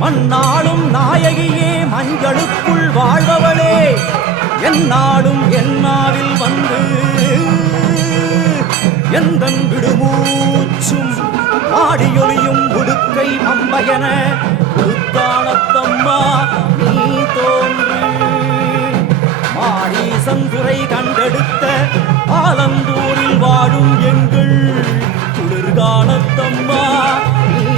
மண்ணாளும் நாயகியே மஞ்சளுக்குள் வாழ்பவளே. என்னாலும் என்னாவில் வந்து எந்த விடுமூச்சும் ஆடியொலியும் உடுக்கை மம்பையன உத்தானத்தம்மா நீ தோன்று. மாடீசன் துறை கண்டெடுத்த ஆலந்தூரில் வாழும் எங்கள் குளிர்காலத்தம்மா நீ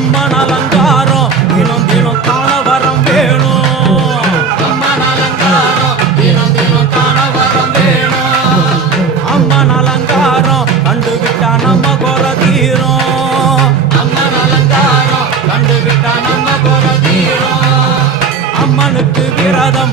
அம்மன் அலங்காரம். தினம் தினம் தான வரம் வேணும். அம்மன் அலங்காரம். தினம் தினம் தான வரம் வேணும். அம்மன் அலங்காரம். கண்டுகிட்டா நம்ம குற தீரும். அம்மன் அலங்காரம். கண்டுகிட்டா நம்ம குற தீரும். அம்மனுக்கு விரதம்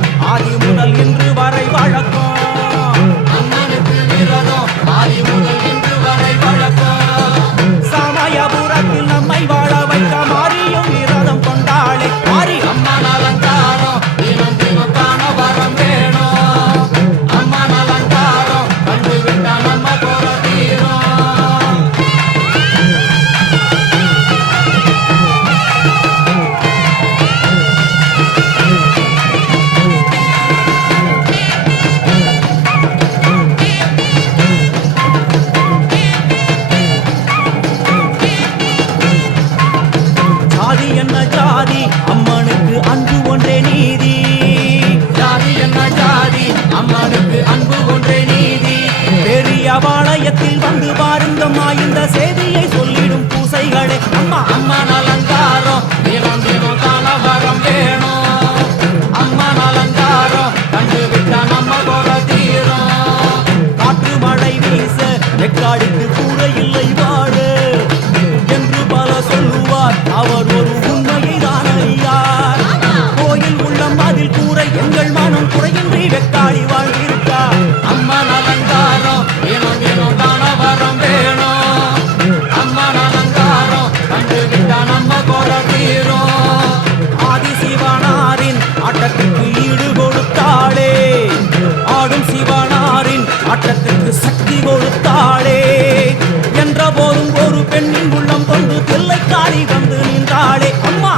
打我 வந்து நின்றாளே. அம்மா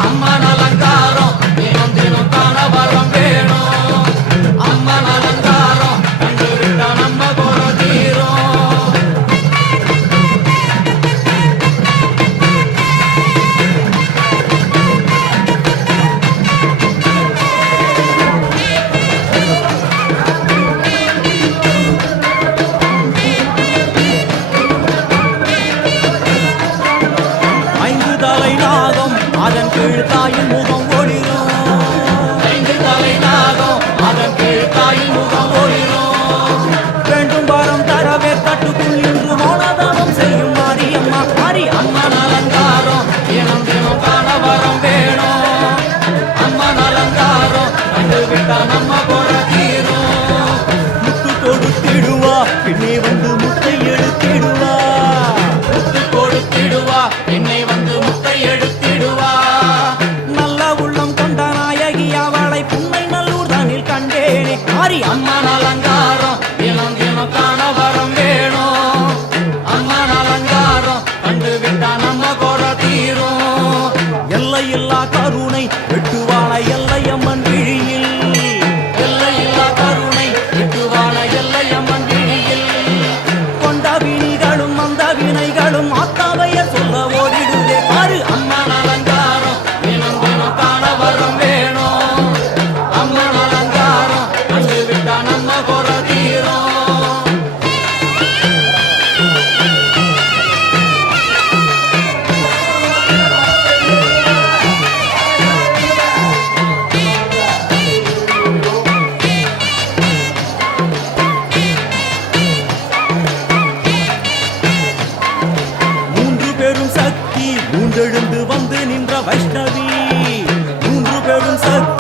தாய் நாகம். அதன் கீழ் தாயின் முகம் வந்து நின்ற வைஷ்ணவி. மூன்று பெரும் சக்தி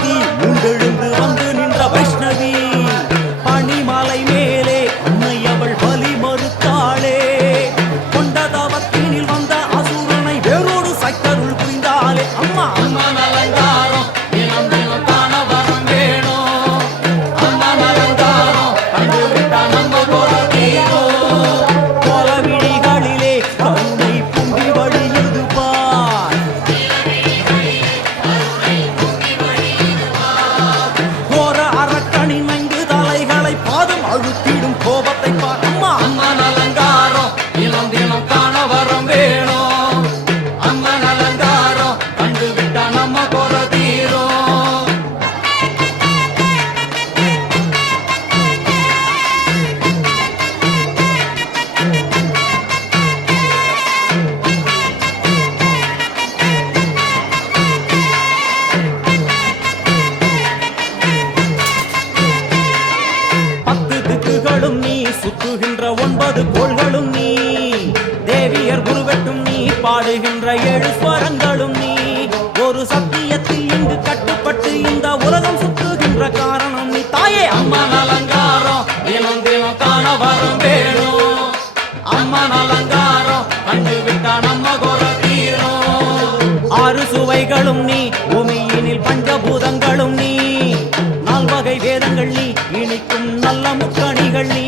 நீ பாடுகின்ற ஏழு ஸ்வரங்களும் நீ. ஒரு சத்தியத்தில் இங்கு கட்டுப்பட்டு இந்த உலகம் சுற்றுகின்ற காரணம் நீ. தாயே அம்மா அலங்காரம் தினம் தினம் காண வரம் வேணும். அம்மா அலங்காரம் கண்டு விட்டா நம்ம கோர தீரும். ஆறு சுவைகளும் நீ பூமியினில் பஞ்சபூதங்களும் நீ. நால்வகை வேதங்கள் நீ இனிக்கும் நல்ல முக்கணிகள் நீ.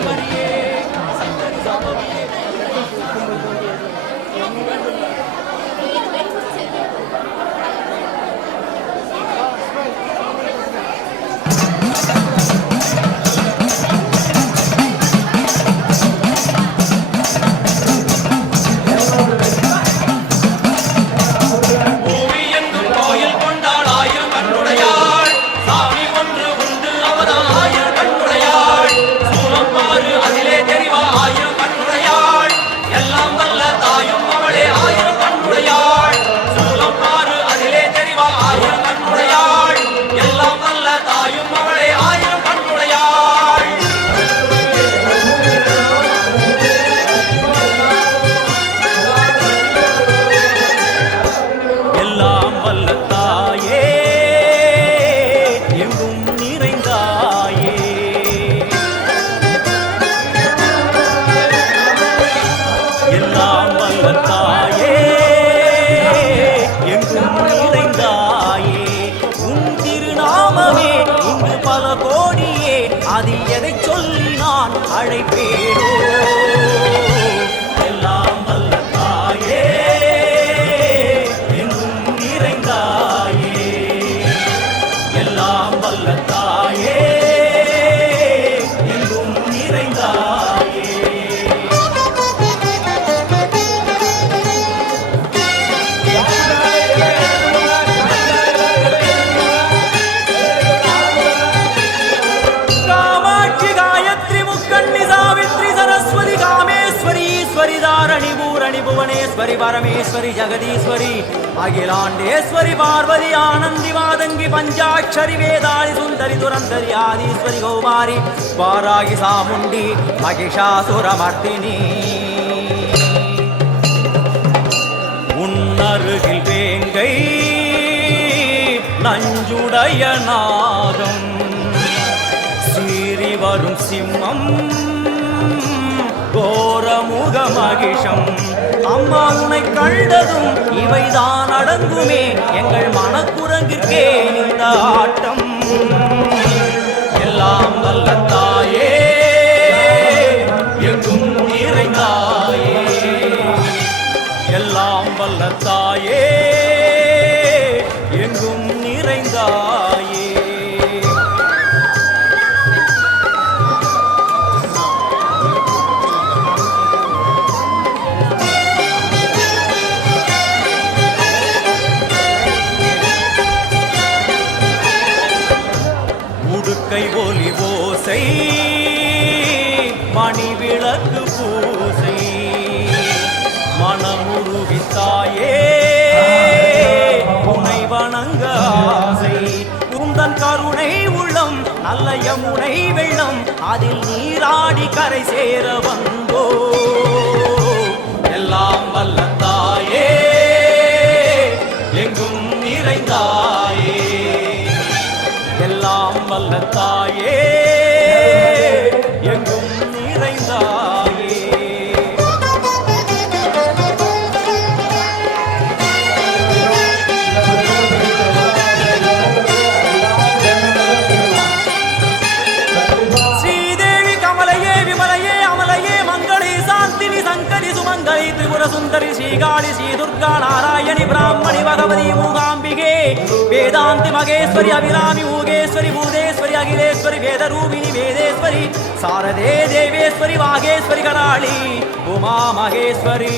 பூரணி பூரணி புவனேஸ்வரி பரமேஸ்வரி ஜெகதீஸ்வரி. அகிலாண்டேஸ்வரி பார்வதி ஆனந்தி மாதங்கி பஞ்சாட்சரி வேதாளி சுந்தரி துரந்தரி ஆதீஸ்வரி கௌமாரி. வாராகி சாமுண்டி மகிஷாசுரமர்த்தினி. உன்னருகில் வேங்கை நஞ்சுடைய நாதம். சீறி வரும் சிம்மம் கோரமுக மகிஷம் அம்மா உனை கண்டதும் இவைதான் அடங்குமே. எங்கள் மனக்குரங்கிற்கே இந்த ஆட்டம். எல்லாம் வல்லத்தான் மணி விளக்கு பூசை மனமுருவித்தாயே. உனை வணங்க ஆசை. உந்தன் கருணை உள்ளம் நல்ல யமுனை வெள்ளம். அதில் நீராடி கரை சேர வந்தோ. சுந்தரி ஸ்ரீகாளி ஸ்ரீ துர்கா நாராயணி பிராமணி பகவதி மூகாம்பிகே வேதாந்தி மகேஸ்வரி அபிராமி ஊகேஸ்வரி பூதேஸ்வரி அகிலேஸ்வரி வேதரூபிணி வேதேஸ்வரி சாரதே தேவேஸ்வரி வாகேஸ்வரி கராளி உமா மகேஸ்வரி.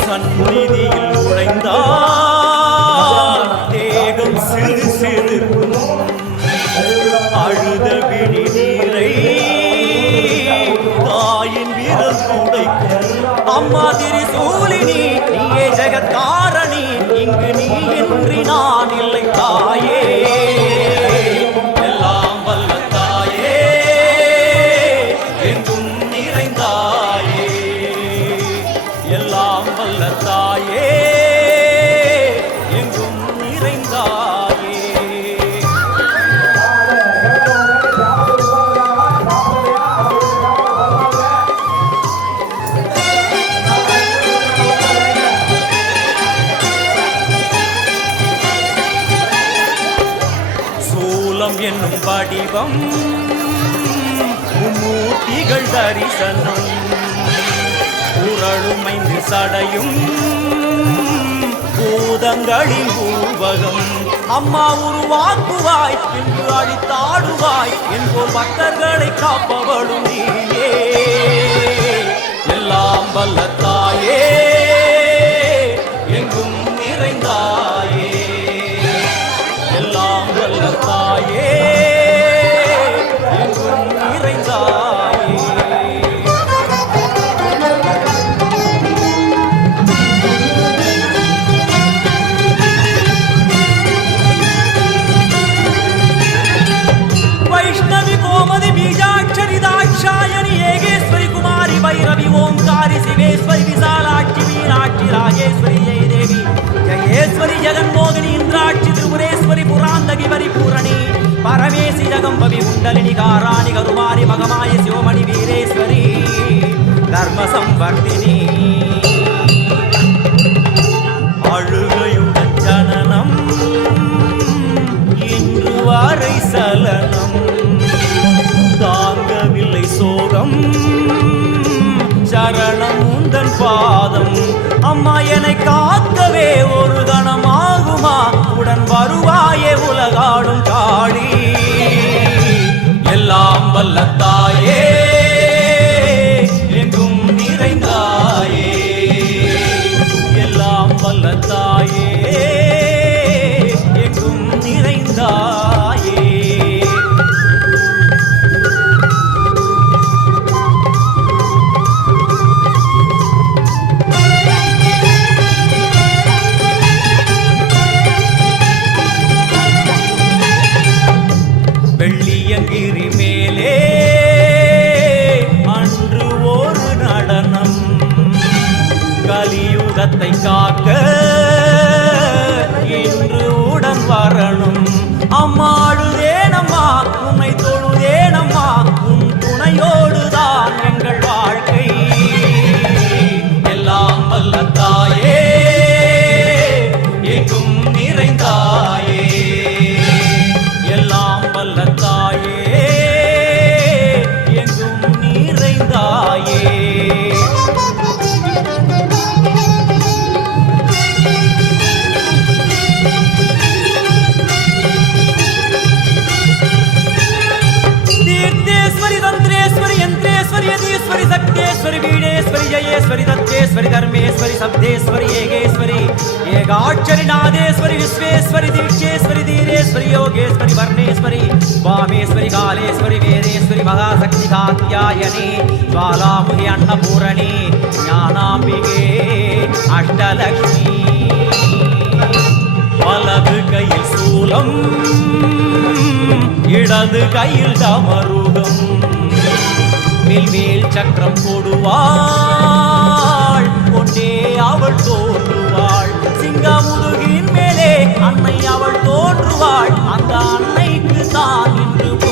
சந்நிதியில் நுழைந்தார். தாயின் வீரல் துடைக்கும் அம்மா திரிசூலினி நீயே ஜெகத்காரணி. இங்கு நீ இன்றி நான் இல்லை தாயே. வடிவம் மூர்த்திகள் தரிசனம் உரளுமைந்து சடையும் பூதங்களின் உருவகம் அம்மா உருவாக்குவாய் பின்பு அழித்தாடுவாய் என்போர் பக்தர்களை காப்பவளும் நீயே. எல்லாம் வல்ல குண்டலினி காராணி கருமாரி மகமாய சிவமணி வீரேஸ்வரி தர்ம சம்வர்த்தினி அழுகையுடன் ஜனனம் இன்று வாரை சலனம் தாங்கவில்லை சோகம் சரணம் உந்தன் பாதம் அம்மா என்னை காக்கவே ஒரு கணமாகுமா உடன் வருவாயே உலகாடும் காளி வல்ல தாயே யந்திரேஸ்வரி யதீஸ்வரி சக்தேஸ்வரி வீடேஸ்வரி ஜயேஸ்வரி தத்தேஸ்வரி தர்மேஸ்வரி சப்தேஸ்வரி ஏகேஸ்வரி ஏகாட்சரி நாதேஸ்வரி விஸ்வேஸ்வரி தீட்சேஸ்வரி தீரேஸ்வரி யோகேஸ்வரி வர்ணேஸ்வரி வாமேஸ்வரி காலேஸ்வரி வேதேஸ்வரி மகாசக்தி காத்தியாயனி ஜுவாலாமுகி அன்னபூரணி ஞானாம்பிகே அஷ்டலக்ஷ்மி. வலது கையில் சூலம் இடது கையில் டமருகம் மேல் மேல் சக்கரம் போடுவாள். கொண்டே அவள் தோன்றுவாள். சிங்காமுதுகின் மேலே அன்னை அவள் தோன்றுவாள். அந்த அன்னைக்கு தான் இன்று